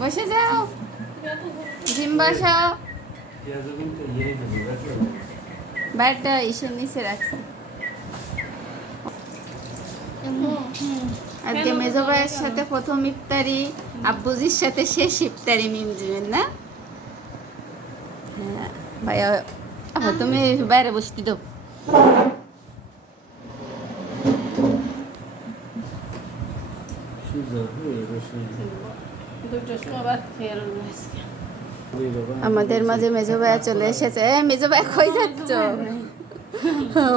বসে যাও, জিম বসাও। ব্যাটটা ইসের নিচে রাখছি। আজকে মেজো ভাইয়ের সাথে প্রথম ইফতারি, আব্বুজির সাথে শেষ ইফতারি মিমজিমের না? হ্যাঁ ভাইয়া, তুমি বাইরে বসতে দাও। আমাদের মাঝে মেজো ভাইয়া চলে এসেছে। মেজো ভাইয়া কই যাচ্ছ?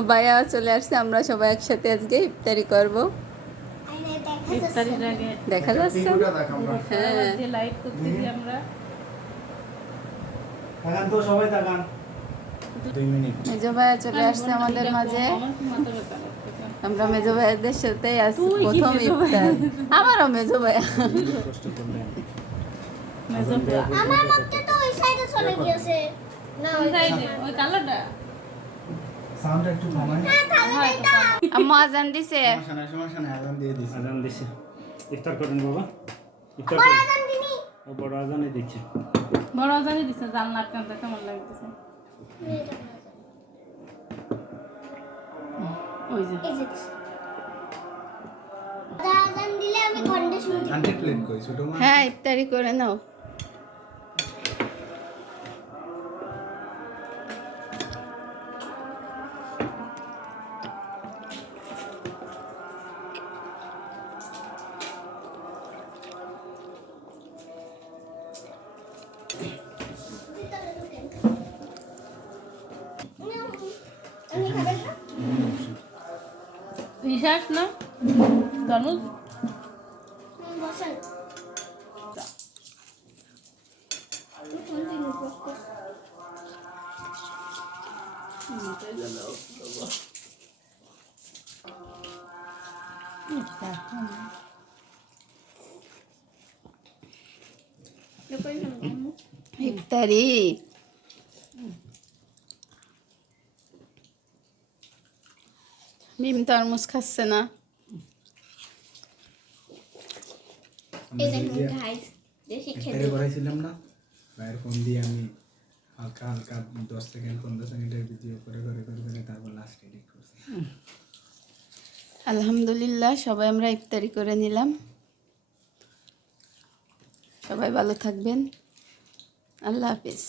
ভাইয়া চলে আসছে, আমরা সবাই একসাথে আজকে ইফতারি করব। দেখা যাচ্ছে? হ্যাঁ, লাইট করতেছি আমরা। মেজো ভাইয়া চলে আসছে আমাদের মাঝে। আমরা মেজো ভাইয়াদের সাথে আজ প্রথম ইফতার। আমারও মেজো ভাইয়া। আমার মতে তো ওই সাইডে চলে গিয়েছে। না ওই সাইডে ওই কালোটা সাউন্ড একটু কমাই। আম্মু আজান দিছে। সমস্যা নাই, আজান দিয়ে দিছি। আজান দিছে। ইফতার করেন বাবা। ইফতার বড় করেন। আজান দিনি। ও বড় আজানই দিচ্ছে। বড় আজানই দিছে। জানলার কাছে কেমন লাগতেছে? ওই যে এই যে আজান দিলে আমি কন্ডে শুনতে আন্টি প্লেট কই ছোট মা? হ্যাঁ, ইফতারি করে নাও। আমি খাবেন না? রিসার্চ না তনুজ বসেন। আমি ফোন দিই পোস্ট ইফতারি মিম তরমুজ খাচ্ছে না। এই দেখুন গাইস দেখি ইফতারি খেতে করাইছিলাম না, ভাইয়ের ফোন দিয়ে আমি হালকা হালকা 10 সেকেন্ড 15 সেকেন্ডের ভিডিও করে তারপর লাস্ট এডিট করছি। আলহামদুলিল্লাহ, সবাই আমরা ইফতারি করে নিলাম। সবাই ভালো থাকবেন। আল্লাহ হাফিজ।